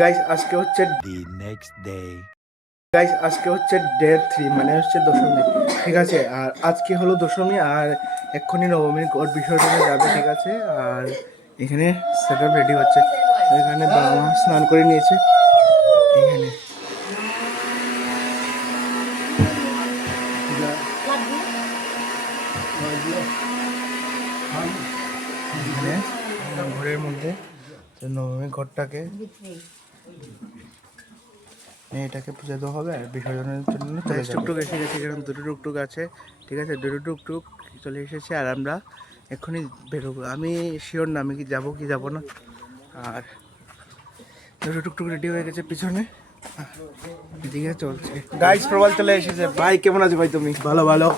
Guys আজকে হচ্ছে day 3 মানে হচ্ছে দশমী। ঠিক আছে, আর আজকে হলো দশমী আর এক্ষুনি নবমীর ঘট বিসর্জনে যাবে। ঠিক আছে, আর এখানে সেট আপ রেডি হচ্ছে। এখানে বাবা মা স্নান করে নিয়েছে। এখানে ঘরের মধ্যে নবমী ঘরটাকে এটাকে পুজো দেওয়া হবে আর বিসর্জনের জন্য টুকটুক এসে গেছে। এরকম দুটো টুকটুক আছে। ঠিক আছে, দুটো টুকটুক চলে এসেছে আর আমরা এক্ষুনি বেরোবো। আমি শিওর না আমি কি যাবো কি যাবো না। আর দুটো টুকটুক রেডি হয়ে গেছে পিছনে, এদিকে চলছে। গাইস প্রবাল চলে এসেছে। ভাই কেমন আছে ভাই তুমি? ভালো ভালো,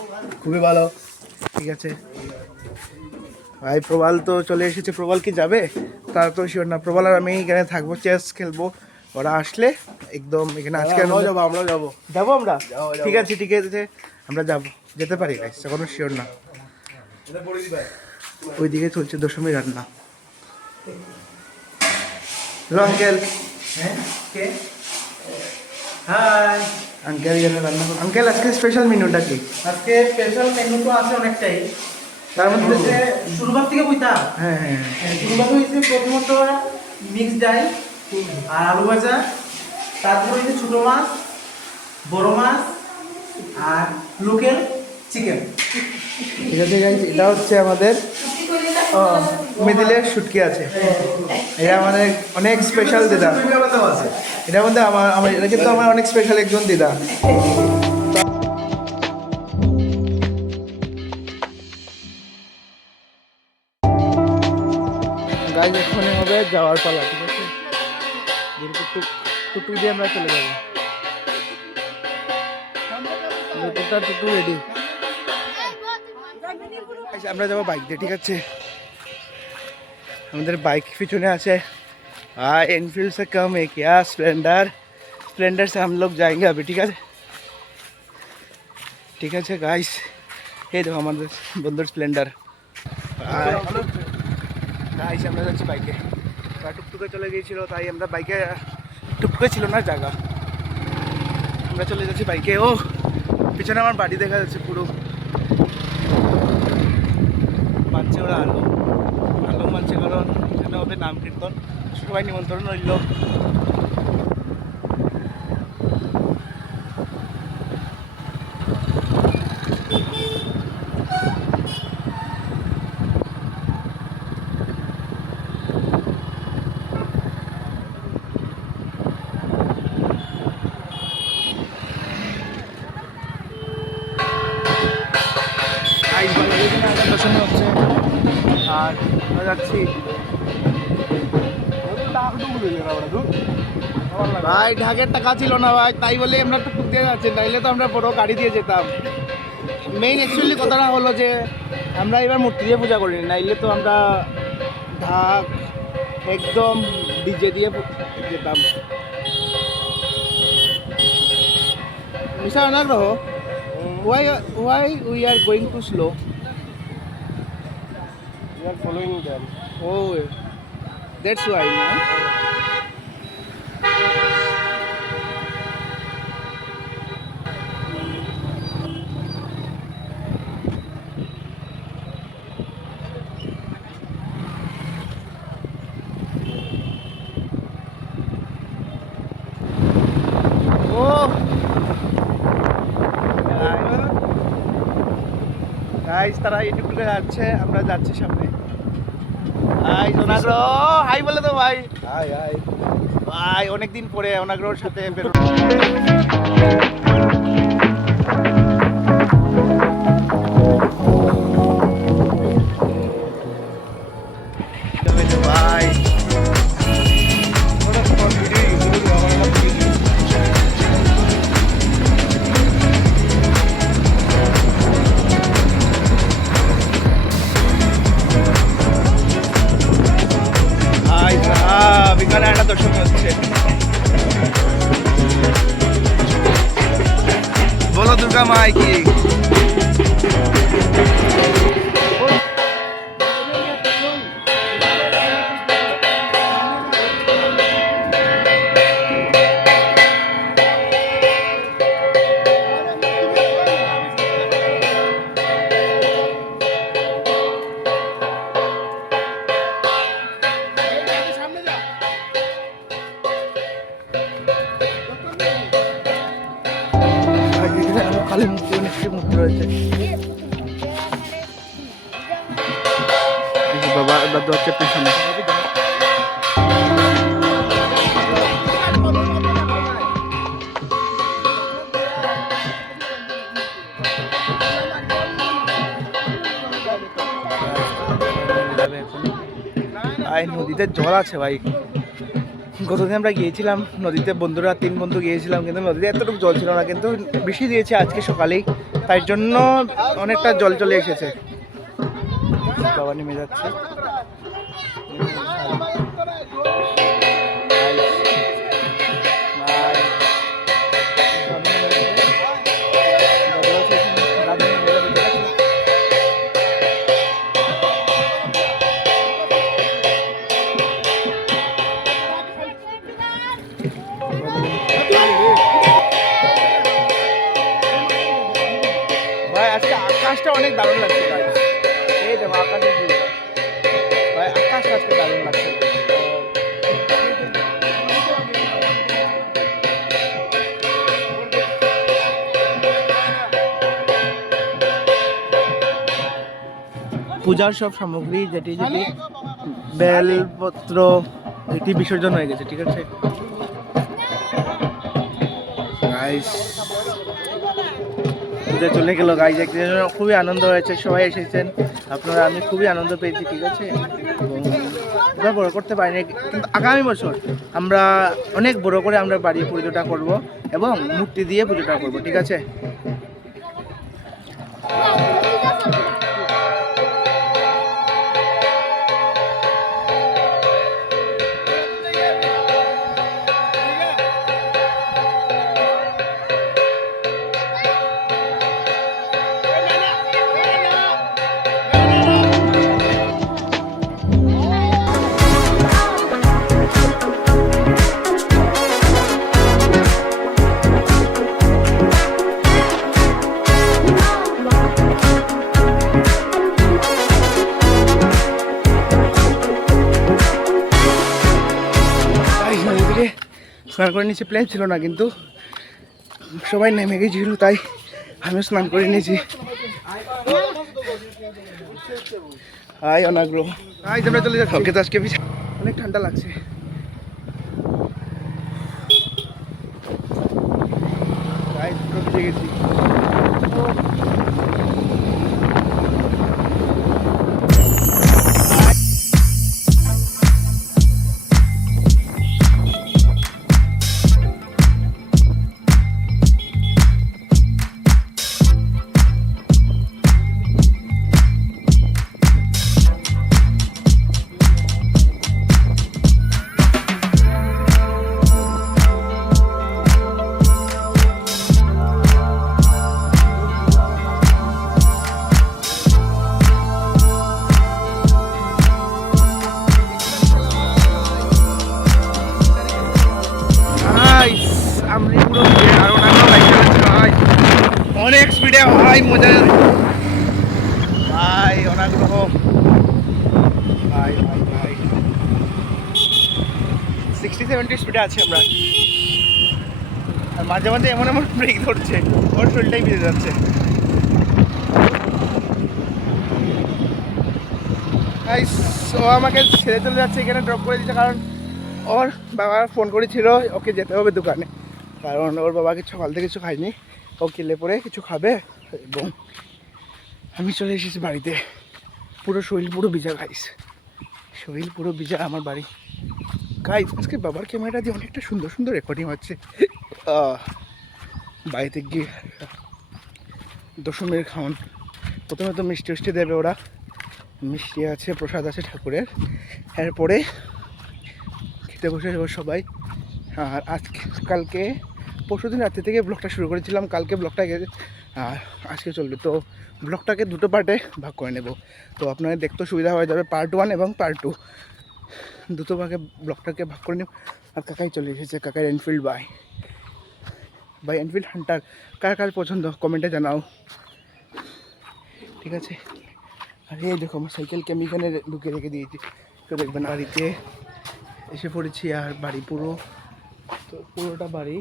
খুবই ভালো। ঠিক আছে ভাই, প্রবাল তো চলে এসেছে। প্রবাল কি যাবে তা তো শিওর না। প্রবাল আর আমি এখানে থাকবো, চেস খেলবো। ওরা আসলে একদম এখানে আজকে আমরা যাবো। আমরা ঠিক আছে আমরা যাবো, যেতে পারি গাইস, এখনো শিওর না। ওইদিকে চলছে দশমী রান্না। Hello uncle. হাই আঙ্কেল এখানে রান্না করো। আঙ্কেল আজকে স্পেশাল মেনুটা কি? আজকে স্পেশাল মেনু তো আছে অনেকটাই। তার মধ্যে শুরুবার থেকে বুঝতা হ্যাঁ হ্যাঁ শুরুবার হয়েছে প্রথমত মিক্স ডাল আর আলু ভাজা, তারপর হয়েছে ছোটো মাছ, বড় মাছ আর লোকেল চিকেন। ঠিক আছে গাইস, এটা হচ্ছে আমাদের মিডিলের শুটকি আছে। এটা আমাদের অনেক স্পেশাল দিদা। এটার মধ্যে আমার এটা কিন্তু আমার অনেক স্পেশাল একজন দিদা। গাইস এক্ষুনি হবে যাওয়ার পালা। ঠিক আছে, টুকটুক টুকটুক দিয়ে আমরা চলে যাবো। টুকটুক রেডি। আমরা যাবো বাইক দিয়ে। ঠিক আছে, আমাদের বাইক पिछने আছে एनफील्ड से कम है क्या, स्प्लेंडर से हम लोग जाएंगे अभी। ठीक है गाइस, ये देखो हमारे बंदर स्प्लेंडर। গাইস আমরা যাচ্ছি বাইকে। টুকটুকে চলে গিয়েছিল, তাই আমরা বাইকে, টুকটুকে ছিল না জায়গা, আমরা চলে যাচ্ছি বাইকে। ও পিছনে আমার বাড়ি দেখা যাচ্ছে পুরো। মানছে ওরা আলো মানছে, কারণ এখানে হবে নাম কীর্তন, সবাই নিমন্ত্রণ রইল। দর্শন হচ্ছে আর আমরা যাচ্ছি। ভাই ঢাকের টাকা ছিল না ভাই, তাই বলে আমরা টুকটুক দিয়ে যাচ্ছি, নাইলে তো আমরা বড় গাড়ি দিয়ে যেতাম। মেইন অ্যাকচুয়ালি কথাটা হলো যে আমরা এবার মূর্তি দিয়ে পূজা করিনি, নাইলে তো আমরা ঢাক একদম ডিজে দিয়ে যেতাম। মিশা না রহ, why we are going too slow? We are following them. Oh, that's why, no? Guys তারা ইউটিউবে যাচ্ছে, আমরা যাচ্ছি সামনে। হাই অনাগ্রহ, হাই বলে তো ভাই। হাই ভাই, অনেকদিন পরে অনাগ্রহর সাথে বেরোনো। ভাই এখানে একটা দর্শন হচ্ছে। বলো দুর্গা মাই কি। কালী মূর্তি, অনেক মূর্তি রয়েছে। বাবা এবার দরজার পিছনে নদীতে জল আছে ভাই। গতদিন আমরা গিয়েছিলাম নদীতে, বন্ধুরা 3 বন্ধু গিয়েছিলাম, কিন্তু নদীতে এতটুকু জল ছিল না, কিন্তু বেশি দিয়েছে আজকে সকালেই, তাই জন্য অনেকটা জল চলে এসেছে। বাবা নেমে যাচ্ছে। ভাই আজকে আকাশটা অনেক দারুণ লাগছে ভাই, এই দেখো আকাশের ভিউটা ভাই, আকাশটা আজকে দারুণ লাগছে। পূজার সব সামগ্রী যেটি যেটি বেলপত্র এটি বিসর্জন হয়ে গেছে, ঠিক আছে গাইস। পূজা চলে গেল গাইস, একদিন খুবই আনন্দ হয়েছে, সবাই এসেছেন আপনারা, আমি খুবই আনন্দ পেয়েছি, ঠিক আছে। এবং বড় করতে পারিনি, কিন্তু আগামী বছর আমরা অনেক বড় করে আমরা বাড়ি পুজোটা করব এবং মূর্তি দিয়ে পুজোটা করব, ঠিক আছে। স্নান করে নিয়েছি, প্ল্যান ছিল না, কিন্তু সবাই নেমে গেছিল তাই আমিও স্নান করে নিয়েছি। হাই অনাগ্রহ, হাই তোমরা চলে যাচ্ছ, ওকে তো আজকে অনেক ঠান্ডা লাগছে। ভিজে গেছি। অনেক স্পিডে ভাই, মজা ভাই, অনাগ্রহ ভাই ভাই ভাই 60-70 স্পিডে আছি আমরা, আর মাঝে মাঝে এমন এমন ব্রেক ধরছে, ওর শরীরটাই ভিজে যাচ্ছে। ও আমাকে ছেড়ে চলে যাচ্ছে, এখানে ড্রপ করে দিচ্ছে, কারণ ওর বাবা ফোন করেছিল ওকে যেতে হবে দোকানে, কারণ ওর বাবাকে সকাল থেকে কিছু খায়নি, ও কিলে পরে কিছু খাবে। এবং আমি চলে এসেছি বাড়িতে, পুরো শরীর পুরো ভিজা গাইস, শরীর পুরো ভিজা আমার বাড়ি গাইস। আজকে বাবার ক্যামেরাটা দিয়ে অনেকটা সুন্দর সুন্দর রেকর্ডিং হচ্ছে। বাড়িতে গিয়ে দশমীর খাওয়ান, প্রথমে তো মিষ্টি মিষ্টি দেবে ওরা, মিষ্টি আছে, প্রসাদ আছে ঠাকুরের, এরপরে খেতে বসে যাবো সবাই। আর কালকে পরশুদিন রাত্রি থেকে ব্লগটা শুরু করেছিলাম, কালকে ব্লগটা আর আজকে চলবে, তো ব্লগটাকে দুটো পার্টে ভাগ করে নেব, তো আপনাদের দেখতে সুবিধা হয়ে যাবে, পার্ট 1 এবং পার্ট 2 দুটো ভাগে ব্লগটাকে ভাগ করে নেব। আর কাকাই চলে এসেছে, কাকার এনফিল্ড বাই এনফিল্ড হান্টার, কার কার পছন্দ কমেন্টে জানাও, ঠিক আছে। আর এই দেখো আমার সাইকেলকে আমি এখানে লুকিয়ে রেখে দিয়েছি, তো দেখবেন। বাড়িতে এসে পড়েছি, আর বাড়ি পুরোটা বাড়ি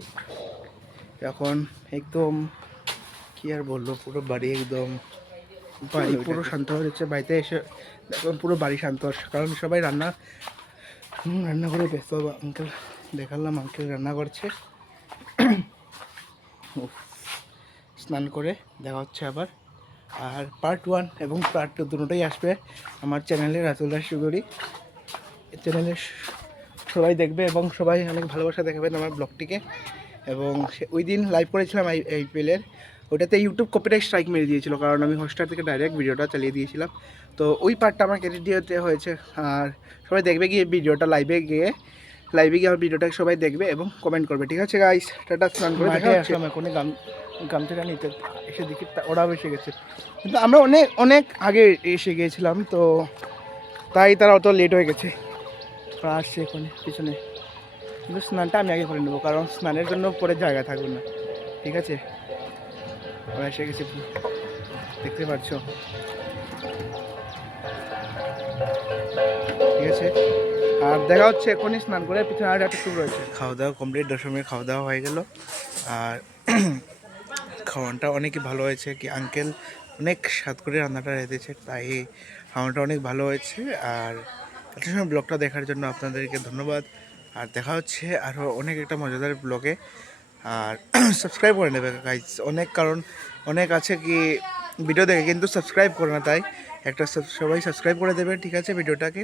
এখন একদম কি আর বলবো, পুরো বাড়ি একদম বাড়ি পুরো শান্ত হয়ে যাচ্ছে। বাড়িতে এসে দেখলাম পুরো বাড়ি শান্ত, কারণ সবাই রান্না করে ব্যস্ত। আঙ্কেল দেখালাম, আঙ্কেল রান্না করছে। উফ, স্নান করে দেখা হচ্ছে আবার। আর পার্ট 1 এবং পার্ট 2 দুটোই আসবে আমার চ্যানেলে, রাতুল দাস সুগরি চ্যানেলে। সবাই দেখবে এবং সবাই অনেক ভালোবাসা দেখাবেন আমার ব্লগটিকে। এবং ওই দিন লাইভ করেছিলাম আইপিএলের, ওটাতে ইউটিউব কপিরাইট স্ট্রাইক মেরে দিয়েছিল, কারণ আমি হটস্টার থেকে ডাইরেক্ট ভিডিওটা চালিয়ে দিয়েছিলাম। তো ওই পার্টটা আমার এডিট দিতে হয়েছে। আর সবাই দেখবে গিয়ে ভিডিওটা, লাইভে গিয়ে আমার ভিডিওটা সবাই দেখবে এবং কমেন্ট করবে। ঠিক আছে গাইস, টাটা। স্নান করে দেখে আসলাম এখনই, গামছাটা নিতে এসে দেখি ওরাও এসে গেছে, কিন্তু আমরা অনেক আগে এসে গিয়েছিলাম, তো তাই তারা অত লেট হয়ে গেছে। ওরা আসছে এখানে পিছনে, কিন্তু স্নানটা আমি আগে করে নেবো, কারণ স্নানের জন্য পরে জায়গা থাকবে না। ঠিক আছে, ওরা এসে গেছে, দেখতে পাচ্ছ। ঠিক আছে, আর দেখা হচ্ছে এখনই স্নান করে, পিছনে আর একটা টুক রয়েছে। খাওয়া দাওয়া কমপ্লিট, 10 খাওয়া দাওয়া হয়ে গেল। আর খাওয়ানটা অনেকই ভালো হয়েছে, কি আঙ্কেল অনেক স্বাদ করে রান্নাটা রেঁধেছে, তাই খাওয়ানটা অনেক ভালো হয়েছে। আর এত সময় ব্লগটা দেখার জন্য আপনাদেরকে ধন্যবাদ। আর দেখা হচ্ছে আরও অনেক একটা মজাদার ব্লগে। আর সাবস্ক্রাইব করে নেবে গাইজ, কারণ অনেক আছে কি ভিডিও দেখে কিন্তু সাবস্ক্রাইব করে না, তাই একটা সবাই সাবস্ক্রাইব করে দেবে। ঠিক আছে ভিডিওটাকে,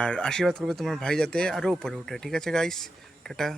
আর আশীর্বাদ করবে তোমার ভাই যাতে আরও উপরে ওঠে। ঠিক আছে গাইজ, টাটা।